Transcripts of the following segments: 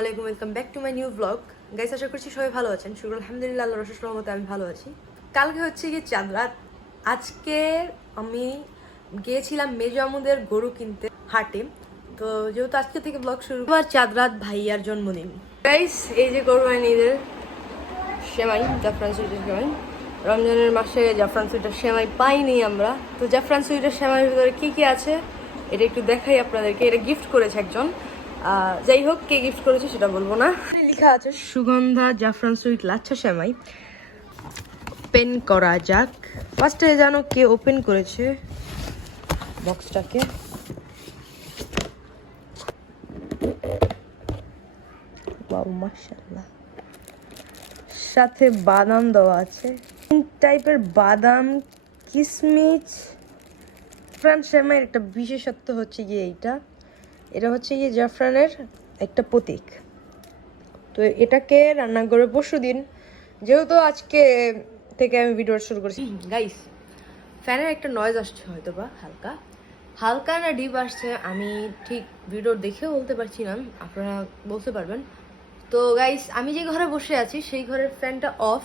আলাইকুম, welcome back to my new blog. Guys, আশা করছি সবাই ভালো আছেন। শুক্র আলহামদুলিল্লাহ, আল্লাহর অশেষ রহমতে আমি ভালো আছি। কালকে হচ্ছে গিয়ে চাঁদ রাত। আজকে আমি গিয়েছিলাম মেজো আমুদের গরু কিনতে হাটে। তো যেহেতু আজকে থেকে ব্লগ শুরু, আবার চাঁদ রাত ভাইয়ার জন্মদিন। গাইস, এই যে কোরবানিদের সেমাই, জাফরান সুইটের সেমাই। রমজানের মাসে জাফরান সুইটের সেমাই পাইনি আমরা। তো জাফরান সুইটের সেমাইয়ের ভিতরে কী কী আছে এটা একটু দেখাই আপনাদেরকে। এটা গিফট করেছে একজন, যাই হোক কে গিফট করেছে সেটা বলবো না। লেখা আছে সুগন্ধা জাফরান সুইট লাচ্ছা সেমাই। ওপেন করা যাক। ফার্স্টে জানো কে ওপেন করেছে বক্সটাকে? ওয়াও, মাশাআল্লাহ। সাথে বাদাম দেওয়া আছে, টাইপের বাদাম, কিশমিশ। জাফরান সেমাইয়ের একটা বিশেষত্ব হচ্ছে গিয়ে এটা হচ্ছে গিয়ে জাফরানের একটা প্রতীক। তো এটাকে রান্না করে পরশুদিন, যেহেতু আজকে থেকে আমি ভিডিও শুরু করেছি। গাইস, ফ্যানের একটা নয়েজ আসছে হয়তো বা হালকা হালকা না ডিপ আসছে, আমি ঠিক ভিডিও দেখেও বলতে পারছি না, আপনারা বলতে পারবেন। তো গাইস, আমি যে ঘরে বসে আছি সেই ঘরের ফ্যানটা অফ,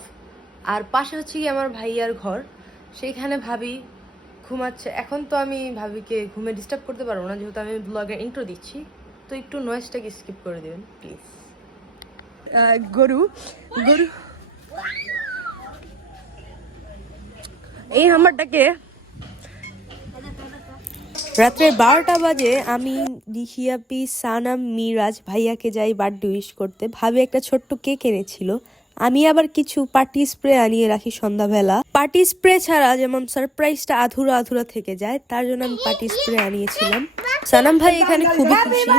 আর পাশে হচ্ছে কি আমার ভাইয়ার ঘর, সেইখানে ভাবি ঘুমাচ্ছে। এখন তো আমি ভাবিকে ঘুমে ডিস্টার্ব করতে পারবো না, যেহেতু আমি ব্লগের ইন্ট্রো দিচ্ছি। তো একটু নয়েজটাকে স্কিপ করে দেবেন প্লিজ। গরু গরু এই আমারটাকে রাত্রে 12টা বাজে আমি নিশিয়াপি সানাম মিরাজ ভাইয়াকে যাই বার্থডে উইশ করতে। ভাবি একটা ছোট্ট কেক এনেছিল, আমি আবার কিছু পার্টি স্প্রে আনিয়ে রাখি সন্ধ্যাবেলা। পার্টি স্প্রে ছাড়া যেমন সারপ্রাইজটা আধুরা আধুরা থেকে যায়, তার জন্য আমি পার্টি স্প্রে আনিয়েছিলাম। সানাম ভাই এখানে খুবই খুশি।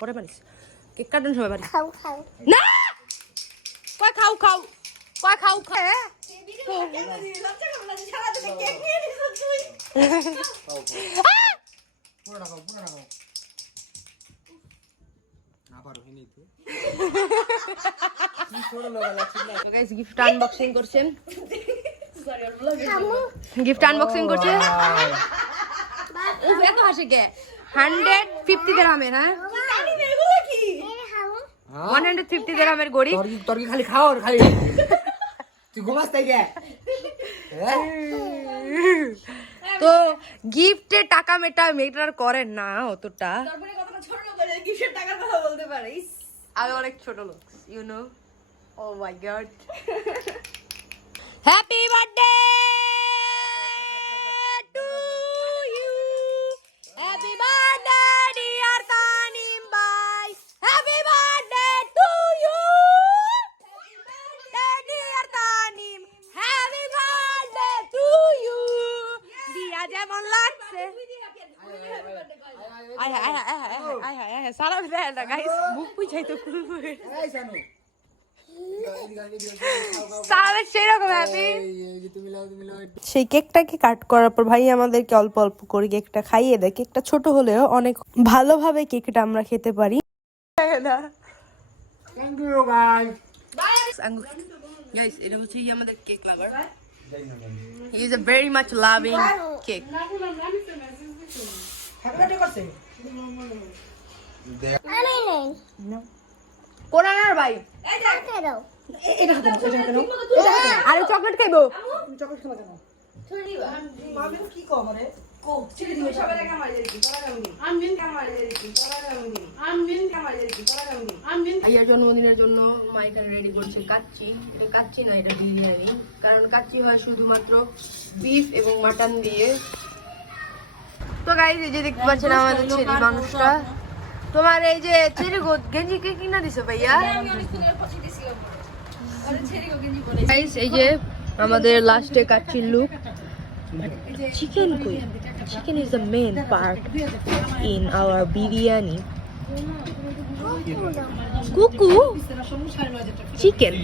পরে পারিস কেক কাটার সময় পারিস না। কয় খাও খাও, কয় খাও খাও। গিফট আনবক্সিং করছেন, গিফট আনবক্সিং করছে। এত হাসি কে? 150 দিরহামের, হ্যাঁ 150 দিরহামের গড়ি। তোর কি খালি খাও আর খালি তুই ঘুমাস তাই কে? তো গিফটে টাকা মেটার করেন না অতটা। আমি অনেক ছোট লোক, you know. Oh my God, happy birthday to you, happy birthday dear Tanim ভাই, happy birthday to you dear Tanim, happy birthday to you. দিয়া যেমন লাগছে সারা বিদায় গাইস, বুক পুছাই তো সেই কেকটাকে কাট করার পর ভাই আমাদেরকে অল্প অল্প করে কেকটা খাইয়ে দেয়। কেকটা ছোট হলেও অনেক ভালোভাবে কেকটা আমরা খেতে পারি। Guys, এটা হচ্ছে আমাদের cake lover. He is a very much loving cake. কোরআনার ভাই আরে চকলেট খাইবো। ভাইয়ার জন্মদিনের জন্য মা এখানে রেডি করছে কাচ্চি। কাচ্চি না, এটা বিরিয়ানি, কারণ কাচ্চি হয় শুধুমাত্র বিফ এবং মাটন দিয়ে। তো গাইস, এই যে দেখতে পাচ্ছেন আমাদের ছেলে মানুষটা। তোমার এই যে ছেলে গেঞ্জি কে কিনা দিছো ভাইয়া? গাইস, এই যে আমাদের লাস্টে কাচ্চির লুক। চিকেন কই? Chicken is the main part in our biryani. কুকু চিকেন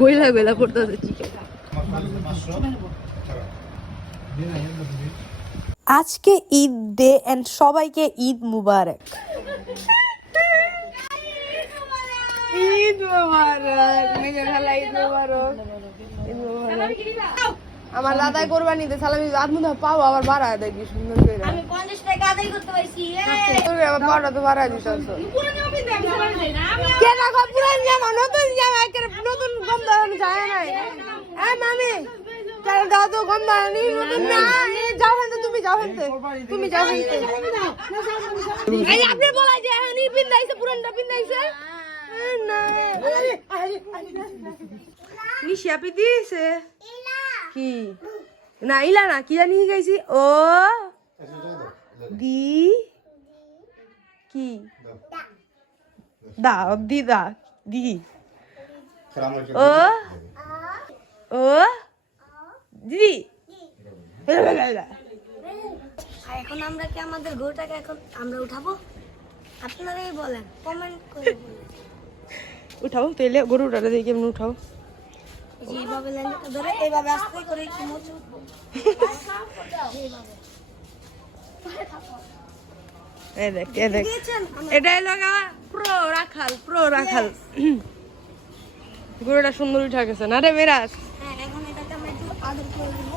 গইলা গইলা পড়তেছে চিকেন। আজকে ঈদ ডে এন্ড সবাইকে ঈদ মুবারক। ঈদ মুবারক নিজের খালা, ঈদ মুবারক, ঈদ মুবারক। আমার দাদাই কোরবানি দিতে সালামি আদমুদা পাও আবার বাড়ায় দেয় কি সুন্দর করে। আমি 50 টাকা আদায় করতে পারছি। তুমি আবার পাওটা তো বাড়ায় দিছো। পুরো জামা পিনতে আমি সবাই দেই না। আমি কে না কো পুরান জামা নতুন জামা একের নতুন কম দাম যায় নাই। এই মামি কাল দাও তো কম দাম নি নতুন না। যাও হেনতে তুমি যাও হেনতে। তুমি যাও হেনতে। এই আপনি বলাই যে হানি পিন্দাইছে পুরানটা পিন্দাইছে। না নিশি আপনি দিয়েছে কি না ইলা না কি জানি গাইছি ও দি কি দা দি দা দি ও ও দিদি এখন আমরা কি আমাদের গরুটাকে এখন আমরা উঠাবো? আপনারাই বলেন, কমেন্ট করে বলেন। উঠাও তাহলে গরুটা দেখে কেমন উঠাও। এইভাবে লাইনটা ধরে এইভাবে আস্তে করে কি মোচু এইভাবে এই দেখ এই দেখ এটাই লাগা প্রো রাখাল গরুটা সুন্দর উঠা গেছে না রে মেরাজ। হ্যাঁ, এখন এটাকে আমরা একটু আদর করে দিব,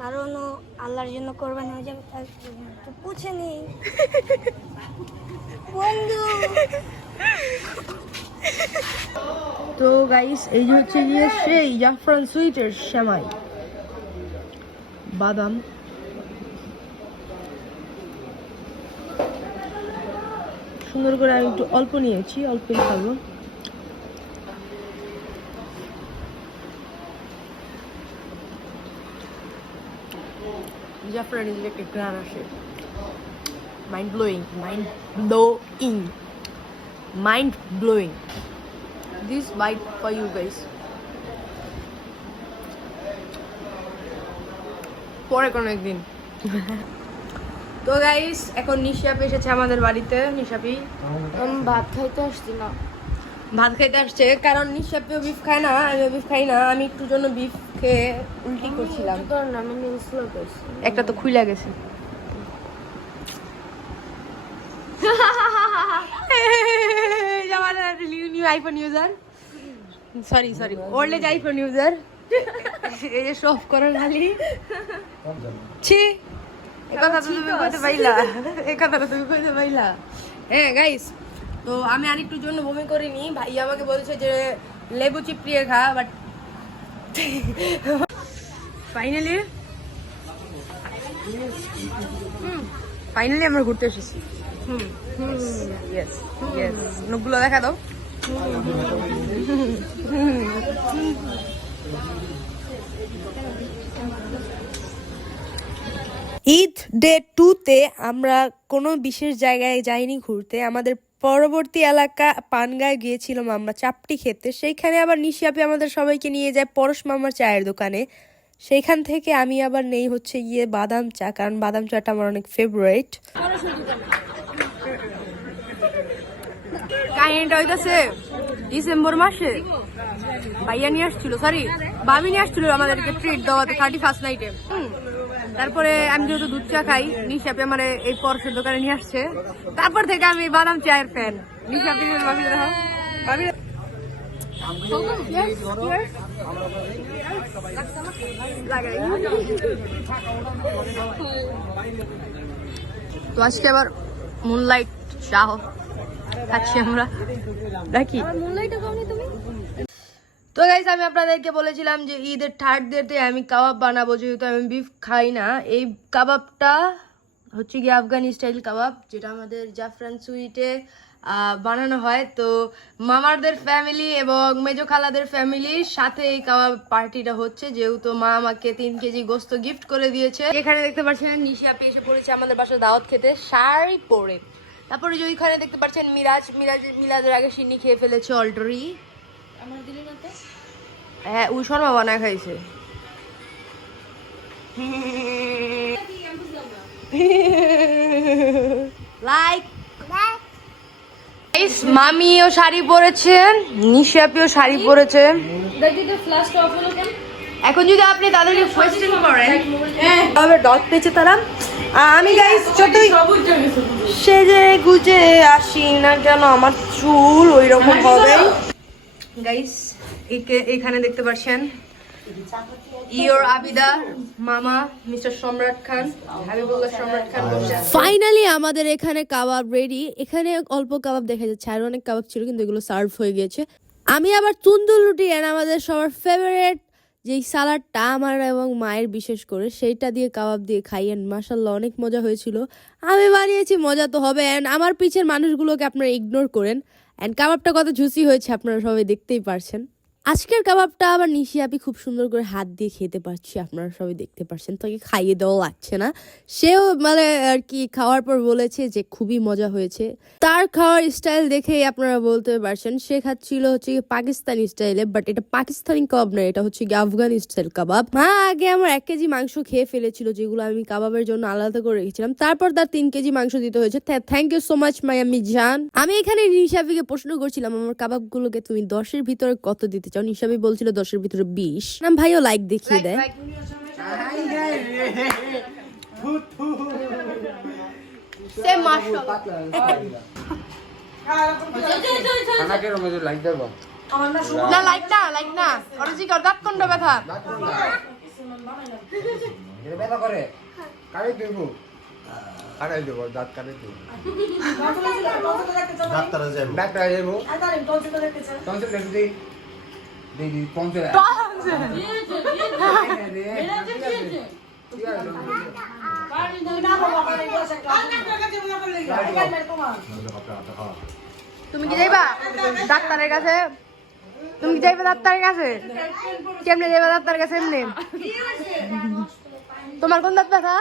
কারণ ও আল্লাহর জন্য কোরবানি হয়ে যাবে। তাই একটু পুছে নি বন্ধু। তো গাইস এই যে হচ্ছে গিয়ে সেই জাফরান সুইটের সেমাই বাদাম সুন্দর করে আমি একটু অল্প নিয়েছি, অল্পই খাবো। জাফরানের যে একটা গ্রান আসে, mind blowing, mind blowing. This bite for you guys. পরে কোনো একদিন। তো গাইস এখন নিশাপি এসেছে আমাদের বাড়িতে। নিশাপি ভাত খাইতে আসছি না, ভাত খাইতে আসছে কারণ নিশাপিও বিফ খায় না, আমিও বিফ খাই না। আমি একটু জন্য বিফ খেয়ে উল্টি করছিলাম, আমি নিউজ করছি। একটা তো খুইলা গেছে। New iPhone user, sorry old age iPhone user. এই যে শপ করার খালি ছি, এই কথাটা তুমি কইতে পাইলা, এই কথাটা তুমি কইতে পাইলা। হ্যাঁ গাইস, তো আমি আরেকটুর জন্য বমি করিনি। ভাই আমাকে বলছে যে লেবু চিপড়িয়ে খা, বাট ফাইনালি আমরা ঘুরতে এসেছি। ইয়েস নখগুলো দেখা দাও। ঈদ ডে 2-তে আমরা কোনো বিশেষ জায়গায় যাইনি ঘুরতে। আমাদের পরবর্তী এলাকা পানগায় গিয়েছিলাম আমরা চাপটি খেতে। সেইখানে আবার নিশিয়াপি আমাদের সবাইকে নিয়ে যায় পরশ মামার চায়ের দোকানে। সেইখান থেকে আমি আবার নেই হচ্ছে গিয়ে বাদাম চা, কারণ বাদাম চাটা আমার অনেক ফেভারিট। কাহিনীটা হইতাছে ডিসেম্বর মাসে ভাইয়া নিয়ে আসছিল, সরি ভাবি নিয়ে আসছিল আমাদেরকে ট্রিট দেওয়াতে 31st নাইটে। তারপরে আমি যেহেতু দুধ চা খাই, নিশাপি আমার এই পরশের দোকানে নিয়ে আসছে। তারপর থেকে আমি বাদাম চায়ের ফ্যান। নিশাপি ভাবি ভাবি তো আজকে আবার মুনলাইট চা খাচ্ছি আমরা নাকি। তো গাইস আমি আপনাদেরকে বলেছিলাম যে ঈদের 3rd ডেতে আমি কাবাব বানাবো, যেহেতু আমি বিফ খাই না। এই কাবাবটা হচ্ছে গিয়ে আফগানি স্টাইল কাবাব, যেটা আমাদের জাফরান সুইটে বানানো হয়। তো মামারদের ফ্যামিলি এবং মেজো খালাদের ফ্যামিলির সাথে এই কাবাব পার্টিটা হচ্ছে, যেহেতু মা আমাকে 3 কেজি গোস্ত গিফট করে দিয়েছে। এখানে দেখতে পাচ্ছেন নিশিয়াপি এসে পড়েছে আমাদের বাসায় দাওয়াত খেতে শাড়ি পরে। তারপরে যে ওইখানে দেখতে পাচ্ছেন মিলাদের আগে সিন্নি খেয়ে ফেলেছে অলরেডি। হ্যাঁ ওই শর্মা বানায় খাইছে। লাইক মামিও শাড়ি পরেছে, নিশাপিও শাড়ি পরেছে। এখন যদি আপনি তাদেরকে কোয়েশ্চেন করেন তবে ডট পেয়েছে তারা। আমি গাইস যতই সেজে গুজে আসি না কেন আমার চুল ওই রকম হবে। গাইস এখানে দেখতে পাচ্ছেন ইওর আবিদা মামা মিস্টার সম্রাট খান, হাবিবুল্লাহ সম্রাট খান। ফাইনালি আমাদের এখানে কাবাব রেডি। এখানে অল্প কাবাব দেখা যাচ্ছে, আর অনেক কাবাব ছিল কিন্তু এগুলো সার্ভ হয়ে গিয়েছে। আমি আবার তুন্দুর রুটি আর আমাদের সবার ফেভারিট যেই সালাডটা আমার এবং মায়ের বিশেষ করে সেইটা দিয়ে কাবাব দিয়ে খাই, এন্ড মাশাল্লাহ অনেক মজা হয়েছিল। আমি বানিয়েছি, মজা তো হবে। অ্যান্ড আমার পিছের মানুষগুলোকে আপনারা ইগনোর করেন। অ্যান্ড কাবাবটা কত জুসি হয়েছে আপনারা সবাই দেখতেই পারছেন। আজকের কাবাবটা আবার নিশি আপি খুব সুন্দর করে হাত দিয়ে খেতে পারছি, আপনারা সবাই দেখতে পারছেন। তাকে খাইয়ে দেওয়া লাগছে না, সেও মানে আর কি খাওয়ার পর বলেছে যে খুবই মজা হয়েছে। তার খাওয়ার স্টাইল দেখেই আপনারা বলতে পারছেন সে খাচ্ছিল হচ্ছে পাকিস্তানি স্টাইলে, বাট এটা পাকিস্তানি কাবাব না, এটা হচ্ছে কি আফগানি স্টাইল কাবাব। মা আগে আমার 1 কেজি মাংস খেয়ে ফেলেছিল, যেগুলো আমি কাবাবের জন্য আলাদা করে রেখেছিলাম। তারপর তার 3 কেজি মাংস দিতে হয়েছে। Thank you so much my আম্মি জান। আমি এখানে নিশাবিকে প্রশ্ন করছিলাম আমার কাবাবগুলোকে তুমি 10-এর ভিতরে কত দিতে চাও। নিশাবি বলছিল 10-এর ভিতরে 20। নাম ভাইও লাইক দেখিয়ে দেয়। না লাইক না ওরা জি কর দাঁত কোনটা ব্যথা ব্যথা করে কারে দেব, কারে দেব, দাঁত কারে দেব, ডাক্তার যাবো, ডাক্তার যাবো, টনসিল দেখতে দেই দেই টনসিল তুমি কি যাইবা ডাক্তারের কাছে? তুমি কি যাইবা ডাক্তারের কাছে? কেমনে যাইবা ডাক্তারের কাছে? এমনি তোমার কোন দাঁত ব্যথা?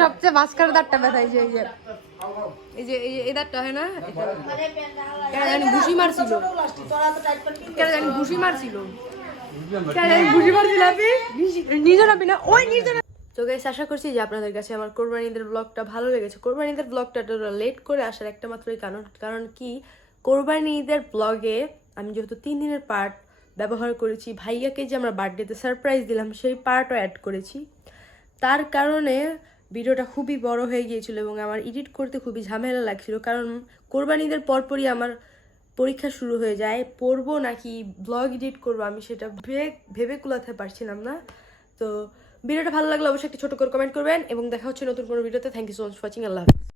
সবচেয়ে মাঝখানে দাঁতটা ব্যথা। এই যে এই যে এই দাঁতটা হয় না, কেন জানি ঘুষি মারছিল, কেন জানি ঘুষি মারছিল, কেন জানি ঘুষি মারছিল। আপনি নিজে নাবি না, ওই নিজে। তো গাইস আশা করছি যে আপনাদের কাছে আমার কোরবানি ঈদের ব্লগটা ভালো লেগেছে। কোরবানি ঈদের ব্লগটা লেট করে আসার একটা মাত্রই কারণ কি কোরবানি ঈদের ব্লগে আমি যেহেতু 3 দিনের পার্ট ব্যবহার করেছি, ভাইয়াকে যে আমরা বার্থডেতে সারপ্রাইজ দিলাম সেই পার্টও অ্যাড করেছি। তার কারণে ভিডিওটা খুবই বড় হয়ে গিয়েছিল এবং আমার এডিট করতে খুবই ঝামেলা লাগছিল। কারণ কোরবানি ঈদের পরপরই আমার পরীক্ষা শুরু হয়ে যায়, পড়বো নাকি ব্লগ এডিট করবো আমি সেটা ভেবে কুলাতে পারছিলাম না। তো ভিডিওটা ভালো লাগলে অবশ্যই একটি ছোট করে কমেন্ট করবেন এবং দেখা হচ্ছে নতুন কোনো ভিডিওতে। Thank you so much for watching. আল্লাহ হাফেজ।